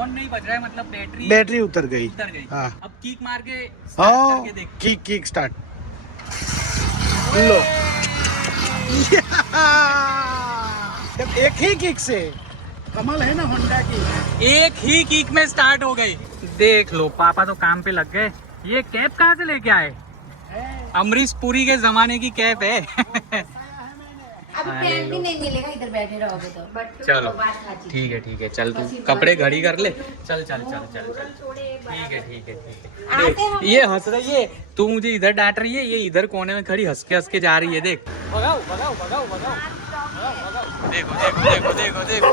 Horn नहीं बज रहा है, मतलब बैटरी उतर गई। हाँ। अब किक मार के स्टार्ट करके देख। किक स्टार्ट लो। जब एक ही किक से कमाल है ना होंडा की, एक ही किक में स्टार्ट हो गई। देख लो पापा तो काम पे लग गए। ये कैप कहाँ से लेके आए? अमरीश पुरी के जमाने की कैप है। अभी पैंट भी नहीं मिलेगा इधर बैठे रहोगे तो। बट चलो ठीक है चल तू कपड़े घड़ी कर ले। चल ठीक है। ये हंस रही है, तू मुझे इधर डांट रही है, ये इधर कोने में खड़ी हंस के जा रही है। देख भगाओ। देखो।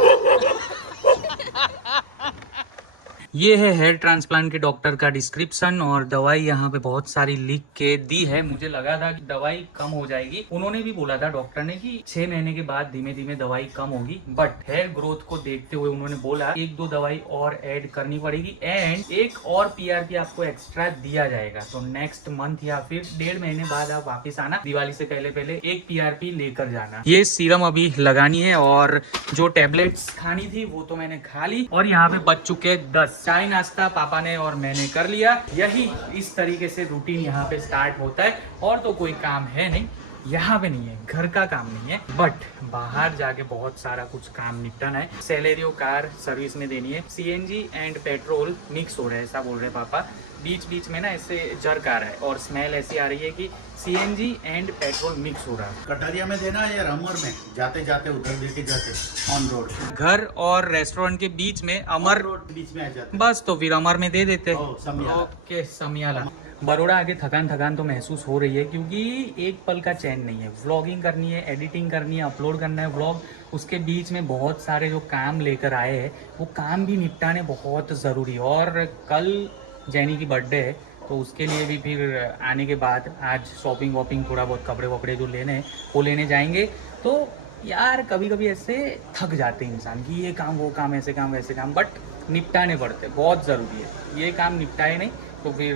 ये है हेयर ट्रांसप्लांट के डॉक्टर का डिस्क्रिप्शन, और दवाई यहाँ पे बहुत सारी लिख के दी है। मुझे लगा था कि दवाई कम हो जाएगी, उन्होंने भी बोला था डॉक्टर ने कि 6 महीने के बाद धीमे धीमे दवाई कम होगी, बट हेयर ग्रोथ को देखते हुए उन्होंने बोला 1-2 दवाई और ऐड करनी पड़ेगी, एंड एक और पीआरपी आपको एक्स्ट्रा दिया जाएगा। तो नेक्स्ट मंथ या फिर 1.5 महीने बाद आप वापिस आना, दिवाली से पहले एक पीआरपी लेकर जाना। ये सीरम अभी लगानी है, और जो टेबलेट्स खानी थी वो तो मैंने खा ली, और यहाँ पे बच चुके 10। चाय नाश्ता पापा ने और मैंने कर लिया। यही इस तरीके से रूटीन यहाँ पे स्टार्ट होता है, और तो कोई काम है नहीं यहाँ पे, नहीं है घर का काम नहीं है, बट बाहर जाके बहुत सारा कुछ काम निपटाना है। सेलेरियो कार सर्विस में देनी है, सीएनजी एंड पेट्रोल मिक्स हो रहा है, ऐसा बोल रहे पापा। बीच में ना ऐसे जर्क आ रहा है, और स्मेल ऐसी आ रही है कि सीएनजी एंड पेट्रोल मिक्स हो रहा है। कटारिया में देना है या अमर में? जाते उधर देके जाते ऑन रोड, घर और रेस्टोरेंट के बीच में अमर रोड बीच में आ जाते। बस तो फिर अमर में दे देते। समियाला। ओके समियाला। बड़ोड़ा आगे थकान तो महसूस हो रही है, क्योंकि एक पल का चैन नहीं है। व्लॉगिंग करनी है, एडिटिंग करनी है, अपलोड करना है व्लॉग, उसके बीच में बहुत सारे जो काम लेकर आए हैं वो काम भी निपटाने बहुत ज़रूरी है। और कल जैनी की बर्थडे है, तो उसके लिए भी फिर आने के बाद आज शॉपिंग वॉपिंग, थोड़ा बहुत कपड़े वपड़े जो लेने हैं वो लेने जाएंगे। तो यार कभी ऐसे थक जाते हैं इंसान कि ये काम वो काम, ऐसे काम वैसे काम, बट निपटाने पड़ते, बहुत ज़रूरी है। ये काम निपटाए नहीं तो फिर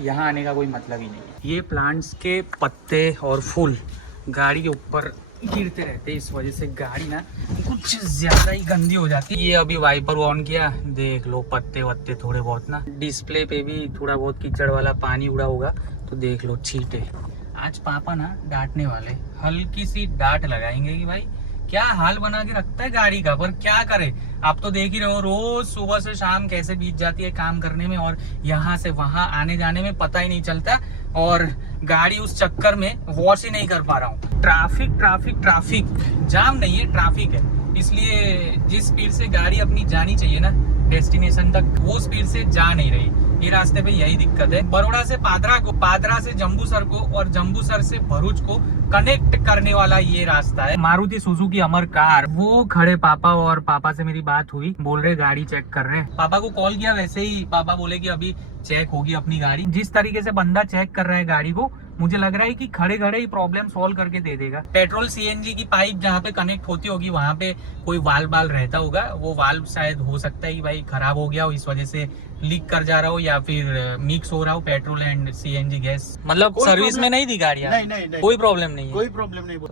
यहाँ आने का कोई मतलब ही नहीं है। ये प्लांट्स के पत्ते और फूल गाड़ी के ऊपर गिरते रहते, इस वजह से गाड़ी ना कुछ ज्यादा ही गंदी हो जाती है। ये अभी वाइपर ऑन किया, देख लो पत्ते वत्ते थोड़े बहुत ना, डिस्प्ले पे भी थोड़ा बहुत कीचड़ वाला पानी उड़ा होगा, तो देख लो छींटे। आज पापा ना डांटने वाले, हल्की सी डांट लगाएंगे कि भाई क्या हाल बना के रखता है गाड़ी का, पर क्या करे। आप तो देख ही रहे हो रोज सुबह से शाम कैसे बीत जाती है काम करने में, और यहाँ से वहां आने जाने में पता ही नहीं चलता, और गाड़ी उस चक्कर में वॉश ही नहीं कर पा रहा हूँ। ट्रैफिक जाम नहीं है, ट्रैफिक है, इसलिए जिस स्पीड से गाड़ी अपनी जानी चाहिए ना डेस्टिनेशन तक, वो स्पीड से जा नहीं रही। ये रास्ते पे यही दिक्कत है। बड़ोड़ा से पादरा को, पादरा से जम्बूसर को, और जम्बूसर से भरूच को कनेक्ट करने वाला ये रास्ता है। मारुति सुजुकी अमर कार, वो खड़े पापा, और पापा से मेरी बात हुई, बोल रहे गाड़ी चेक कर रहे हैं। पापा को कॉल किया, वैसे ही पापा बोले कि अभी चेक होगी अपनी गाड़ी। जिस तरीके से बंदा चेक कर रहा है गाड़ी को, मुझे लग रहा है कि खड़े ही प्रॉब्लम सॉल्व करके दे देगा। पेट्रोल सीएनजी की पाइप जहाँ पे कनेक्ट होती होगी वहाँ पे कोई वाल्व रहता होगा, वो वाल्व शायद हो सकता है कि भाई खराब हो गया हो, इस वजह से लीक कर जा रहा हो, या फिर मिक्स हो रहा हो पेट्रोल एंड सीएनजी गैस। मतलब सर्विस में नहीं दी गाड़ियाँ? नहीं, कोई प्रॉब्लम नहीं है।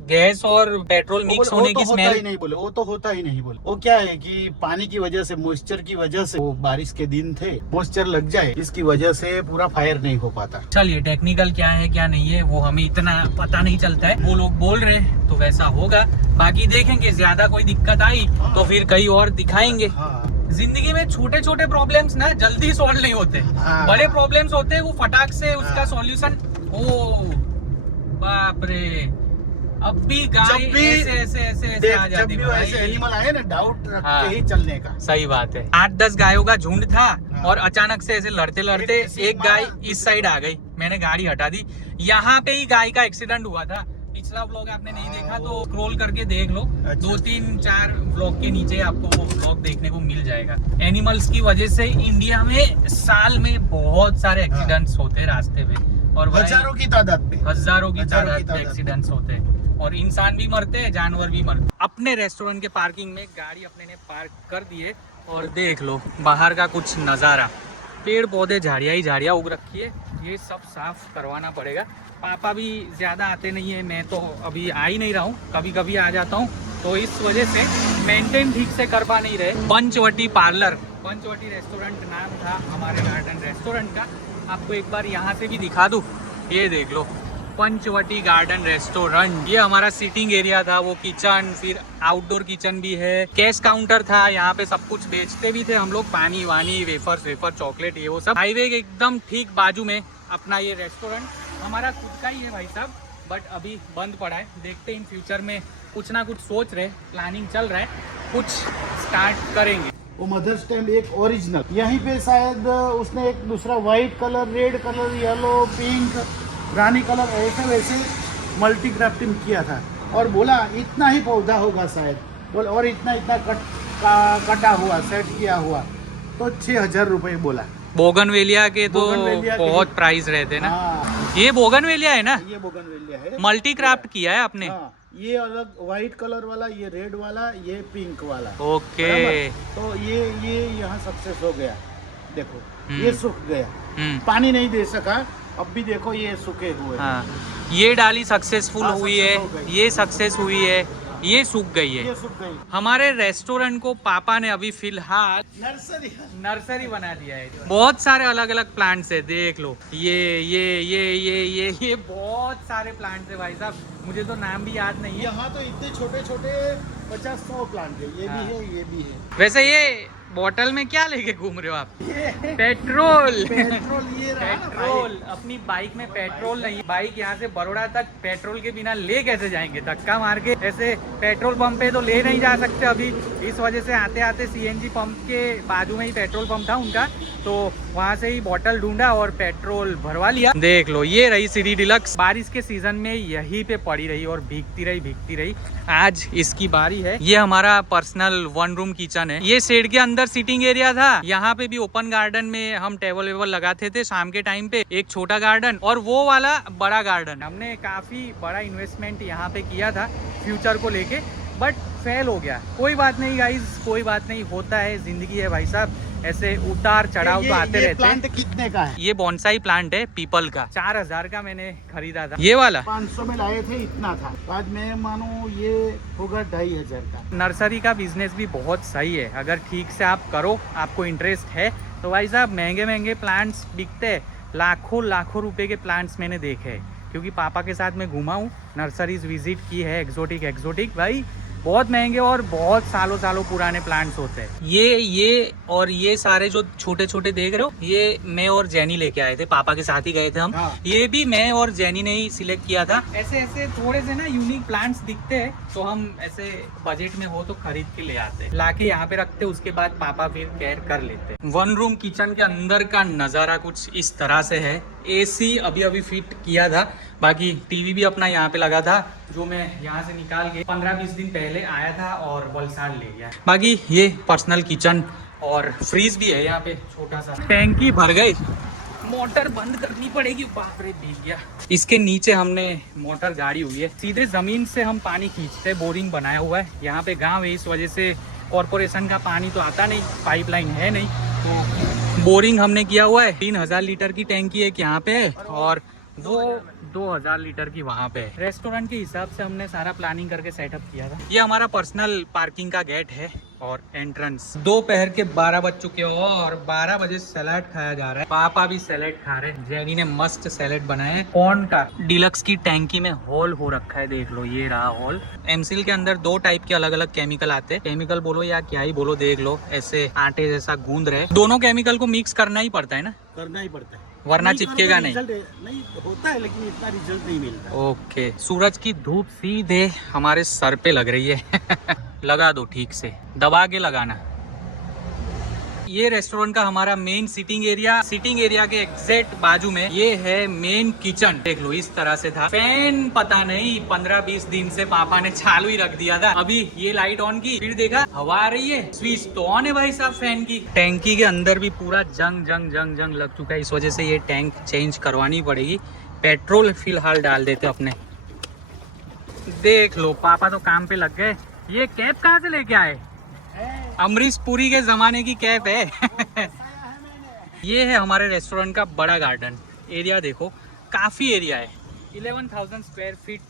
गैस और पेट्रोल मिक्स होने की स्मेल नहीं बोले, वो तो होता ही नहीं बोले। वो क्या है कि पानी की वजह से, मॉइस्चर की वजह से, वो बारिश के दिन थे, मॉइस्चर लग जाए, इसकी वजह से पूरा फायर नहीं हो पाता। चलिए टेक्निकल क्या है क्या नहीं है वो हमें इतना पता नहीं चलता है, वो लोग बोल रहे हैं तो वैसा होगा। बाकी देखेंगे, ज्यादा कोई दिक्कत आई तो फिर कहीं और दिखाएंगे। जिंदगी में छोटे प्रॉब्लम्स ना जल्दी सॉल्व नहीं होते, बड़े प्रॉब्लम्स होते हैं वो फटाक से उसका सॉल्यूशन। ओ बाप रे, अब भी गाय ऐसे आ जाती है। ऐसे एनिमल आए ना, डाउट रख के ही चलने का। सही बात है। 8-10 गायों का झुंड था, और अचानक से ऐसे लड़ते एक गाय इस साइड आ गई, मैंने गाड़ी हटा दी। यहाँ पे ही गाय का एक्सीडेंट हुआ था। पिछला व्लॉग आपने नहीं देखा तो स्क्रॉल करके देख लो, 2-3-4 व्लॉग के नीचे आपको वो व्लॉग देखने को मिल जाएगा। एनिमल्स की वजह से इंडिया में साल में बहुत सारे एक्सीडेंट्स होते हैं रास्ते पे, और हजारों की तादाद पे एक्सीडेंट्स होते हैं, और इंसान भी मरते हैं, जानवर भी मरते हैं। अपने रेस्टोरेंट के पार्किंग में गाड़ी अपने ने पार्क कर दिए, और देख लो बाहर का कुछ नज़ारा, पेड़ पौधे झाड़ियाँ ही झाड़ियाँ उग रखी है, ये सब साफ करवाना पड़ेगा। पापा भी ज़्यादा आते नहीं है, मैं तो अभी आ ही नहीं रहा हूँ, कभी कभी आ जाता हूँ, तो इस वजह से मेंटेन ठीक से कर पा नहीं रहे। पंचवटी पार्लर पंचवटी रेस्टोरेंट नाम था हमारे गार्डन रेस्टोरेंट का। आपको एक बार यहाँ से भी दिखा दूँ, ये देख लो पंचवटी गार्डन रेस्टोरेंट। ये हमारा सीटिंग एरिया था, वो किचन, फिर आउटडोर किचन भी है, कैश काउंटर था, यहाँ पे सब कुछ बेचते भी थे हम लोग, पानी वानी, वेफर चॉकलेट, ये वो सब। हाईवे के एकदम ठीक बाजू में अपना ये रेस्टोरेंट हमारा खुद का ही है भाई साहब, बट अभी बंद पड़ा है। देखते हैं इन फ्यूचर में कुछ ना कुछ सोच रहे, प्लानिंग चल रहा है, कुछ स्टार्ट करेंगे। वो मदर्स टेम्प एक ओरिजिनल, यहीं पे शायद उसने एक दूसरा white colour, red colour, yellow, pink, रानी कलर, ऐसे वैसे मल्टी क्राफ्टिंग किया था और बोला इतना ही पौधा होगा शायद, बोला और इतना कटा हुआ, सेट किया हुआ, तो 6,000 रुपये बोला। बोगनवेलिया के तो बोगनवेलिया के बहुत प्राइस रहते ना। हाँ, ये बोगनवेलिया है ना, ये बोगनवेलिया है, मल्टी क्राफ्ट किया है आपने। हाँ, ये अलग वाइट कलर वाला, ये रेड वाला, ये पिंक वाला। ओके, तो ये यहाँ सक्सेस हो गया। देखो ये सूख गया, पानी नहीं दे सका, अब भी देखो ये सूखे हुए। हाँ, ये डाली सक्सेसफुल हाँ, हुई सक्सेस है, हो गई। ये सक्सेस हुई है, ये सूख गई है। ये सूख गई। हमारे रेस्टोरेंट को पापा ने अभी फिलहाल नर्सरी बना दिया है। बहुत सारे अलग अलग प्लांट्स है, देख लो, ये बहुत सारे प्लांट्स है भाई साहब, मुझे तो नाम भी याद नहीं है। यहाँ तो इतने छोटे छोटे 50-100 प्लांट है, ये हाँ। भी है, ये भी है। वैसे ये बोतल में क्या लेके घूम रहे हो आप? ये पेट्रोल पेट्रोल, ये रहा ना पेट्रोल। अपनी बाइक में पेट्रोल नहीं, बाइक यहाँ से बड़ौदा तक पेट्रोल के बिना ले कैसे जाएंगे? धक्का मार के ऐसे पेट्रोल पंप पे तो ले नहीं जा सकते अभी, इस वजह से आते आते सीएनजी पंप के बाजू में ही पेट्रोल पंप था उनका, तो वहाँ से ही बोतल ढूंढा और पेट्रोल भरवा लिया। देख लो, ये रही सिटी डिलक्स, बारिश के सीजन में यहीं पे पड़ी रही और भीगती रही। आज इसकी बारी है। ये हमारा पर्सनल 1 रूम किचन है, ये शेड के अंदर सीटिंग एरिया था। यहाँ पे भी ओपन गार्डन में हम टेबल वेबल लगाते थे शाम के टाइम पे, एक छोटा गार्डन और वो वाला बड़ा गार्डन। हमने काफी बड़ा इन्वेस्टमेंट यहाँ पे किया था फ्यूचर को लेके, बट फेल हो गया। कोई बात नहीं गाइज, कोई बात नहीं, होता है, जिंदगी है भाई साहब, ऐसे उतार चढ़ाव तो आते रहते हैं। प्लांट कितने का है? ये बॉन्साई प्लांट है पीपल का, 4,000 का मैंने खरीदा था। ये वाला 500 में लाए थे, इतना था। आज मैं मानो ये होगा 2,500 का। नर्सरी का बिजनेस भी बहुत सही है, अगर ठीक से आप करो, आपको इंटरेस्ट है तो भाई साहब महंगे प्लांट्स बिकते हैं, लाखों रुपए के प्लांट्स मैंने देखे हैं, क्योंकि पापा के साथ मैं घुमा हूँ, नर्सरीज विजिट की है, एक्सोटिक भाई बहुत महंगे और बहुत सालों पुराने प्लांट्स होते हैं। ये और ये सारे जो छोटे छोटे देख रहे हो, ये मैं और जेनी लेके आए थे, पापा के साथ ही गए थे हम। हाँ। ये भी मैं और जेनी ने ही सिलेक्ट किया था। ऐसे थोड़े से ना यूनिक प्लांट्स दिखते हैं, तो हम ऐसे बजट में हो तो खरीद के ले आते हैं, लाके यहाँ पे रखते, उसके बाद पापा फिर केयर कर लेते हैं। 1 रूम किचन के अंदर का नज़ारा कुछ इस तरह से है। एसी अभी फिट किया था, बाकी टीवी भी अपना यहाँ पे लगा था, जो मैं यहाँ से निकाल के 15-20 दिन पहले आया था और वलसाड ले गया। बाकी ये पर्सनल किचन और फ्रीज भी है यहाँ पे छोटा सा। टैंकी भर गई, मोटर बंद करनी पड़ेगी, बाप रे भीग गया। इसके नीचे हमने मोटर गाड़ी हुई है, सीधे जमीन से हम पानी खींचते, बोरिंग बनाया हुआ है। यहाँ पे गाँव है, इस वजह से कॉरपोरेशन का पानी तो आता नहीं, पाइपलाइन है नहीं, तो बोरिंग हमने किया हुआ है। 3,000 लीटर की टैंकी एक यहाँ पे है और वो 2,000 लीटर की वहाँ पे है। रेस्टोरेंट के हिसाब से हमने सारा प्लानिंग करके सेटअप किया था। ये हमारा पर्सनल पार्किंग का गेट है और एंट्रेंस। दोपहर के 12 बज चुके हो और 12 बजे सैलेड खाया जा रहा है। पापा भी सैलेड खा रहे हैं, जेनी ने मस्त सैलेड बनाए हैं। कॉर्न का डिलक्स की टैंकी में होल हो रखा है, देख लो, ये रहा होल। एमसील के अंदर 2 टाइप के अलग अलग केमिकल आते हैं, केमिकल बोलो या क्या ही बोलो, देख लो ऐसे आटे जैसा गूंद रहे। दोनों केमिकल को मिक्स करना ही पड़ता है ना, करना ही पड़ता है, वरना चिपकेगा नहीं। नहीं होता है, लेकिन इतना रिजल्ट नहीं मिलता। ओके, सूरज की धूप सीधे हमारे सर पे लग रही है। लगा दो ठीक से, दबा के लगाना। ये रेस्टोरेंट का हमारा मेन सिटिंग एरिया के एग्जैक्ट बाजू में ये है मेन किचन। देख लो, इस तरह से था। फैन पता नहीं 15-20 दिन से पापा ने चालू ही रख दिया था। अभी ये लाइट ऑन की, फिर देखा हवा आ रही है, स्विच तो ऑन है भाई साहब फैन की। टैंकी के अंदर भी पूरा जंग लग चुका है, इस वजह से ये टैंक चेंज करवानी पड़ेगी। पेट्रोल फिलहाल डाल देते अपने। देख लो, पापा तो काम पे लग गए। ये कैप कहाँ से लेके आए? अमरीश पुरी के जमाने की कैप है। ये है हमारे रेस्टोरेंट का बड़ा गार्डन एरिया, देखो काफी एरिया है। 11,000 स्क्वायर फीट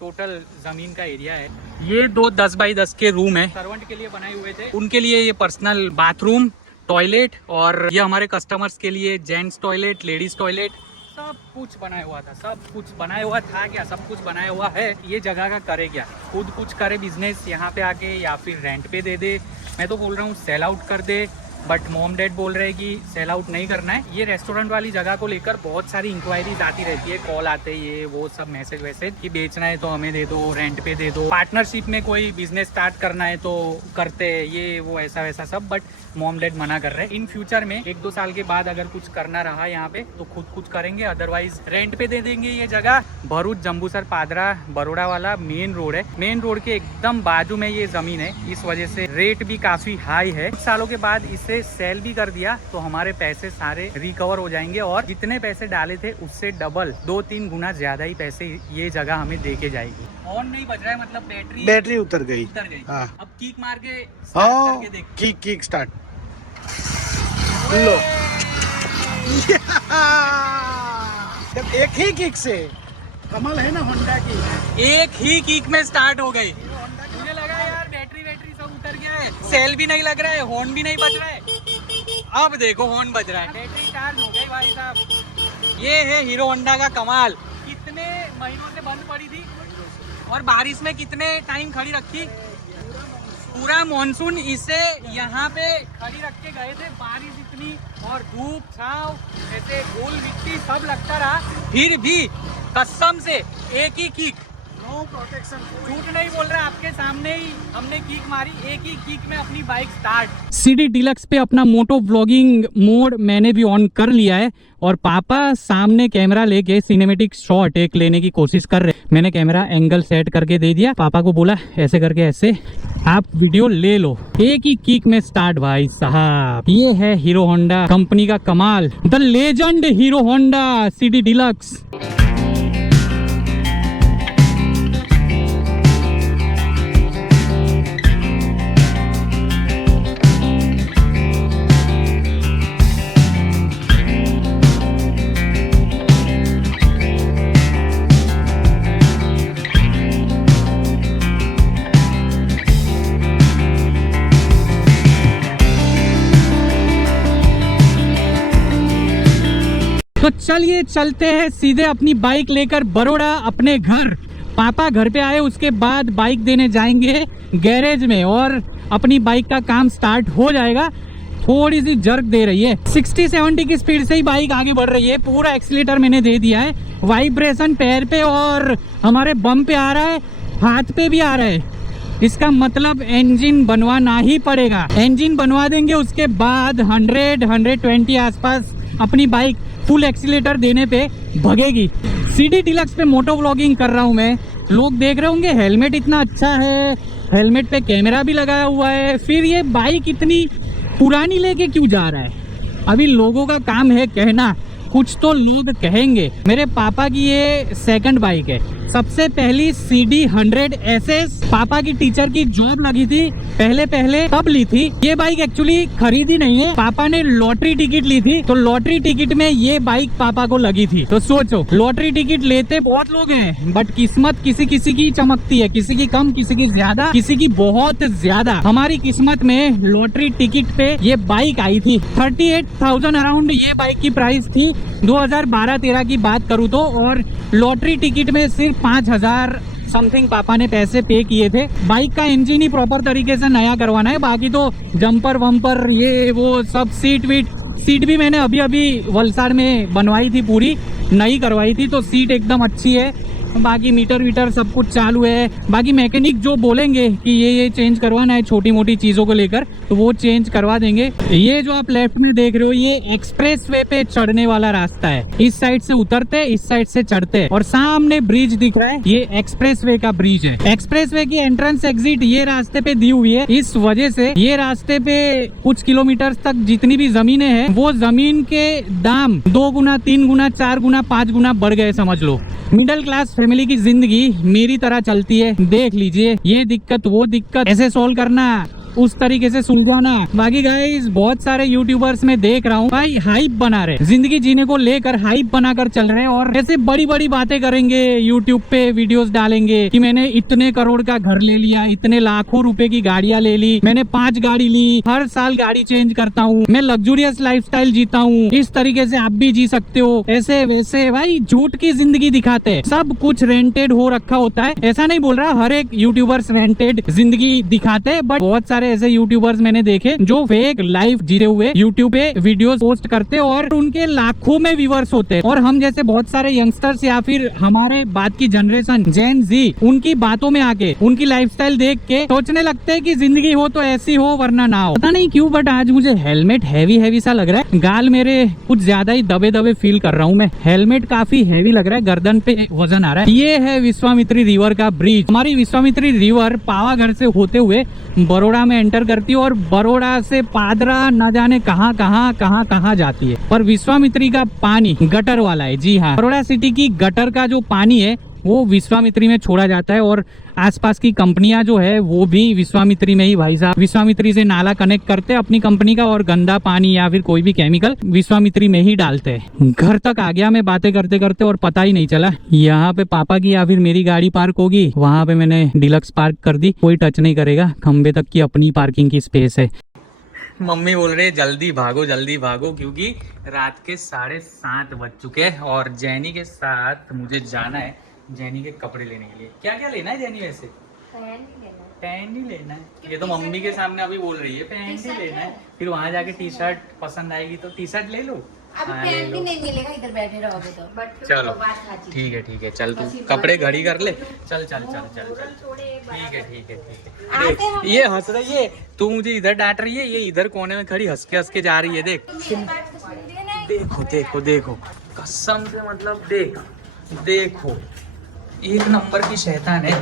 टोटल जमीन का एरिया है। ये 2 10 बाई 10 के रूम है, सर्वेंट के लिए बनाए हुए थे, उनके लिए ये पर्सनल बाथरूम टॉयलेट, और ये हमारे कस्टमर्स के लिए जेंट्स टॉयलेट, लेडीज टॉयलेट, सब कुछ बनाया हुआ था। सब कुछ बनाया हुआ था क्या, सब कुछ बनाया हुआ है। ये जगह का करे क्या, खुद कुछ करे बिजनेस यहाँ पे आके, या फिर रेंट पे दे दे। मैं तो बोल रहा हूँ सेल आउट कर दे, बट मॉम डैड बोल रहे हैं कि सेल आउट नहीं करना है। ये रेस्टोरेंट वाली जगह को लेकर बहुत सारी इंक्वायरीज आती रहती है, कॉल आते हैं, ये वो सब मैसेज वैसेज कि बेचना है तो हमें दे दो, रेंट पे दे दो, पार्टनरशिप में कोई बिजनेस स्टार्ट करना है तो करते हैं, ये वो ऐसा वैसा सब। बट मॉम डैड मना कर रहे हैं। इन फ्यूचर में 1-2 साल के बाद अगर कुछ करना रहा यहाँ पे तो खुद कुछ करेंगे, अदरवाइज रेंट पे दे देंगे। ये जगह भरूच जंबूसर पादरा बड़ौदा वाला मेन रोड है। मेन रोड के एकदम बाजू में ये जमीन है, इस वजह से रेट भी काफी हाई है। कुछ सालों के बाद इसे सेल भी कर दिया तो हमारे पैसे सारे रिकवर हो जाएंगे, और जितने पैसे डाले थे उससे डबल 2-3 गुना ज्यादा ही पैसे ये जगह हमें दे के जाएगी। ऑन नहीं बज रहा है, मतलब बैटरी उतर गई। हाँ। अब किक मार के हाँ, करके देख। किक स्टार्ट लो। एक ही किक से कमाल है ना होंडा की, एक ही किक में स्टार्ट हो गई। मुझे लगा यार बैटरी सब उतर गया है, सेल भी नहीं लग रहा है, हॉर्न भी नहीं बज रहा है। अब देखो हॉर्न बज रहा है, बैटरी चार्ज हो गई भाई साहब। ये है हीरो होंडा का कमाल। कितने महीनों से बंद पड़ी थी और बारिश में कितने टाइम खड़ी रखी, पूरा मॉनसून इसे यहाँ पे खड़ी रख के गए थे। बारिश इतनी और धूप छाव ऐसे धूल मिट्टी सब लगता रहा, फिर भी कसम से एक ही किक, नो प्रोटेक्शन, झूठ नहीं बोल रहा, आपके सामने ही हमने किक मारी, एक ही किक में अपनी बाइक स्टार्ट। सीडी डीलक्स पे अपना मोटो व्लॉगिंग मोड मैंने भी ऑन कर लिया है, और पापा सामने कैमरा लेके सिनेमेटिक शॉट एक लेने की कोशिश कर रहे। मैंने कैमरा एंगल सेट करके दे दिया, पापा को बोला ऐसे करके ऐसे आप वीडियो ले लो। एक ही किक में स्टार्ट भाई साहब। ये है हीरो होंडा कंपनी का कमाल, the legend hero Honda CD deluxe. तो चलिए चलते हैं सीधे अपनी बाइक लेकर बड़ौदा अपने घर। पापा घर पे आए उसके बाद बाइक देने जाएंगे गैरेज में, और अपनी बाइक का काम स्टार्ट हो जाएगा। थोड़ी सी जर्क दे रही है, 60-70 की स्पीड से ही बाइक आगे बढ़ रही है। पूरा एक्सीलेटर मैंने दे दिया है, वाइब्रेशन पैर पे और हमारे बम पे आ रहा है, हाथ पे भी आ रहा है। इसका मतलब इंजन बनवाना ही पड़ेगा। इंजन बनवा देंगे उसके बाद 100-120 आसपास अपनी बाइक फुल एक्सीलेटर देने पे भगेगी। सीडी डीलक्स पे मोटो व्लॉगिंग कर रहा हूँ मैं। लोग देख रहे होंगे हेलमेट इतना अच्छा है, हेलमेट पे कैमरा भी लगाया हुआ है, फिर ये बाइक इतनी पुरानी लेके क्यों जा रहा है। अभी लोगों का काम है कहना, कुछ तो लोग कहेंगे। मेरे पापा की ये सेकंड बाइक है। सबसे पहली CD 100 SS पापा की टीचर की जॉब लगी थी, पहले तब ली थी। ये बाइक एक्चुअली खरीदी नहीं है, पापा ने लॉटरी टिकट ली थी, तो लॉटरी टिकट में ये बाइक पापा को लगी थी। तो सोचो, लॉटरी टिकट लेते बहुत लोग हैं, बट किस्मत किसी किसी की चमकती है, किसी की कम, किसी की ज्यादा, किसी की बहुत ज्यादा। हमारी किस्मत में लॉटरी टिकट पे ये बाइक आई थी। 38,000 अराउंड ये बाइक की प्राइस थी 2012-13 की बात करूँ तो, और लॉटरी टिकट में सिर्फ 5,000 समथिंग पापा ने पैसे पे किए थे। बाइक का इंजन ही प्रॉपर तरीके से नया करवाना है, बाकी तो जंपर वंपर ये वो सब, सीट भी मैंने अभी वलसाड़ में बनवाई थी, पूरी नई करवाई थी, तो सीट एकदम अच्छी है। बाकी मीटर वीटर सब कुछ चालू है। बाकी मैकेनिक जो बोलेंगे कि ये चेंज करवाना है छोटी मोटी चीज़ों को लेकर, तो वो चेंज करवा देंगे। ये जो आप लेफ्ट में देख रहे हो, ये एक्सप्रेस वे पे चढ़ने वाला रास्ता है। इस साइड से उतरते, इस साइड से चढ़ते, और सामने ब्रिज दिख रहा है, ये एक्सप्रेस वे का ब्रिज है। एक्सप्रेस वे की एंट्रेंस एग्जिट ये रास्ते पे दी हुई है। इस वजह से ये रास्ते पे कुछ किलोमीटर तक जितनी भी जमीनें हैं, वो जमीन के दाम 2 गुना, 3 गुना, 4 गुना, 5 गुना बढ़ गए, समझ लो। मिडिल क्लास फैमिली की जिंदगी मेरी तरह चलती है। देख लीजिए, ये दिक्कत वो दिक्कत ऐसे सॉल्व करना उस तरीके से सुलझाना। बाकी गाइस बहुत सारे यूट्यूबर्स में देख रहा हूँ भाई हाइप बना रहे, जिंदगी जीने को लेकर हाइप बनाकर चल रहे हैं और ऐसे बड़ी बड़ी बातें करेंगे, यूट्यूब पे वीडियोस डालेंगे कि मैंने इतने करोड़ का घर ले लिया, इतने लाखों रुपए की गाड़ियां ले ली, मैंने 5 गाड़ी ली, हर साल गाड़ी चेंज करता हूँ, मैं लग्जूरियस लाइफस्टाइल जीता हूँ, इस तरीके से आप भी जी सकते हो, ऐसे वैसे। भाई झूठ की जिंदगी दिखाते हैं, सब कुछ रेंटेड हो रखा होता है। ऐसा नहीं बोल रहा हर एक यूट्यूबर्स रेंटेड जिंदगी दिखाते हैं, बट बहुत सारे ऐसे यूट्यूबर्स मैंने देखे जो फेक लाइफ जीते हुए यूट्यूब पे वीडियोस पोस्ट करते हैं और उनके लाखों में व्यूअर्स होते हैं। और हम जैसे बहुत सारे यंगस्टर्स या फिर हमारे बाद की जनरेशन जेन जी, उनकी बातों में आके उनकी लाइफस्टाइल देख के सोचने लगते हैं कि जिंदगी हो तो ऐसी हो वरना ना हो। पता नहीं क्यों बट आज मुझे हेलमेट हैवी सा लग रहा है, गाल मेरे कुछ ज्यादा ही दबे फील कर रहा हूँ मैं। हेलमेट काफी हैवी लग रहा है, गर्दन पे वजन आ रहा है। ये है विश्वामित्री रिवर का ब्रिज। हमारी विश्वामित्री रिवर पावागढ़ से होते हुए बड़ौदा में एंटर करती है और बड़ौदा से पादरा न जाने कहाँ जाती है। पर विश्वामित्री का पानी गटर वाला है। जी हाँ, बड़ौदा सिटी की गटर का जो पानी है वो विश्वामित्री में छोड़ा जाता है और आसपास की कंपनियां जो है वो भी विश्वामित्री में ही भाई साहब विश्वामित्री से नाला कनेक्ट करते हैं अपनी कंपनी का और गंदा पानी या फिर कोई भी केमिकल विश्वामित्री में ही डालते हैं। घर तक आ गया मैं बातें करते करते और पता ही नहीं चला। यहाँ पे पापा की या फिर मेरी गाड़ी पार्क होगी, वहाँ पे मैंने डिलक्स पार्क कर दी, कोई टच नहीं करेगा, खंबे तक की अपनी पार्किंग की स्पेस है। मम्मी बोल रहे जल्दी भागो क्योंकि रात के 7:30 बज चुके हैं और जैनी के साथ मुझे जाना है जैनी के कपड़े लेने के लिए। क्या क्या लेना है जैनी? वैसे पैंट ही लेना है। ये तो मम्मी के सामने अभी बोल रही है पैंट ही लेना है, फिर वहाँ जाके टी शर्ट पसंद आएगी तो टी शर्ट ले लो। अभी पैंट भी नहीं मिलेगा इधर बैठे रहोगे तो। बट चलो ठीक है चल तू कपड़े घड़ी कर ले। चल ठीक है। ये हंस रही है, तू मुझे इधर डांट रही है, ये इधर कोने में खड़ी हंस के जा रही है। देखो कसम से मतलब देखो एक नंबर की शैतान है।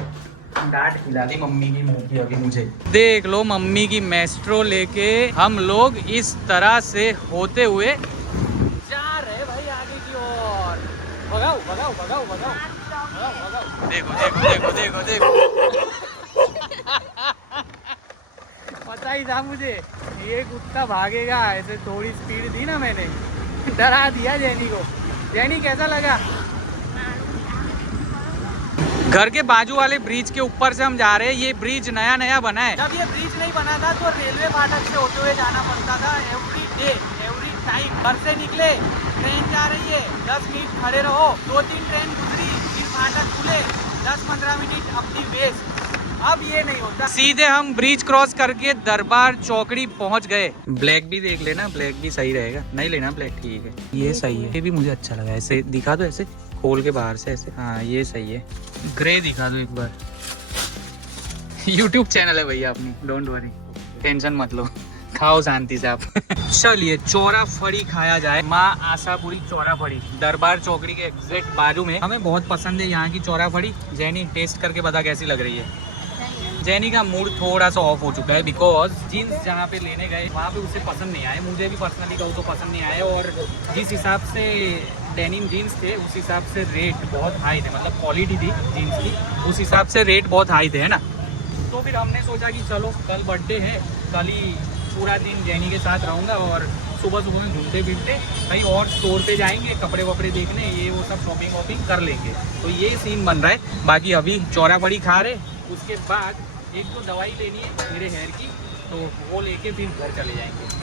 डांट खिला दी मम्मी की मुंह की अभी मुझे। देख लो मम्मी की मेस्ट्रो लेके हम लोग इस तरह से होते हुए जा रहे भाई आगे की ओर। भगाओ। देखो पता ही था मुझे ये कुत्ता भागेगा, ऐसे थोड़ी स्पीड दी ना मैंने, डरा दिया जैनी को। जैनी कैसा लगा? घर के बाजू वाले ब्रिज के ऊपर से हम जा रहे हैं। ये ब्रिज नया बना है। जब ये ब्रिज नहीं बना था तो रेलवे फाटक से होते हुए जाना पड़ता था एवरी टाइम। घर से निकले, ट्रेन जा रही है, 10 मिनट खड़े रहो, 2-3 ट्रेन गुजरी, फिर फाटक खुले, 10-15 मिनट अपनी वेस्ट। अब ये नहीं होता, सीधे हम ब्रिज क्रॉस करके दरबार चौकड़ी पहुंच गए। ब्लैक भी देख लेना, ब्लैक भी सही रहेगा। नहीं लेना ब्लैक? ठीक है, ये सही है, ये भी मुझे अच्छा लगा। ऐसे दिखा दो, ऐसे खोल के बाहर से ऐसे। हाँ ये सही है। ग्रे दिखा दो एक बार। YouTube चैनल है भैया अपनी, डोंट वरी, टेंशन मत लो, खाओ शांति से आप। चलिए चौरा फड़ी खाया जाए। माँ आशापुरी चौरा फड़ी दरबार चौकड़ी के एग्जैक्ट बाजू में। हमें बहुत पसंद है यहाँ की चौरा फड़ी। जैनी टेस्ट करके बता कैसी लग रही है। जैनी का मूड थोड़ा सा ऑफ हो चुका है बिकॉज जीन्स जहाँ पे लेने गए वहाँ पे उसे पसंद नहीं आए। मुझे भी पर्सनली कहूँ तो पसंद नहीं आए और जिस हिसाब से डेनिम जीन्स थे उस हिसाब से रेट बहुत हाई थे, मतलब क्वालिटी थी जीन्स की उस हिसाब से रेट बहुत हाई थे, है ना। तो फिर हमने सोचा कि चलो कल बर्थडे है, कल ही पूरा दिन जैनी के साथ रहूँगा और सुबह में घूमते फिरते कहीं और स्टोर पे जाएंगे, कपड़े वपड़े देखने, ये वो सब शॉपिंग वॉपिंग कर लेंगे। तो ये सीन बन रहा है। बाकी अभी चौरा बड़ी खा रहे, उसके बाद एक तो दवाई लेनी है मेरे हेयर की, तो वो लेके फिर घर चले जाएंगे।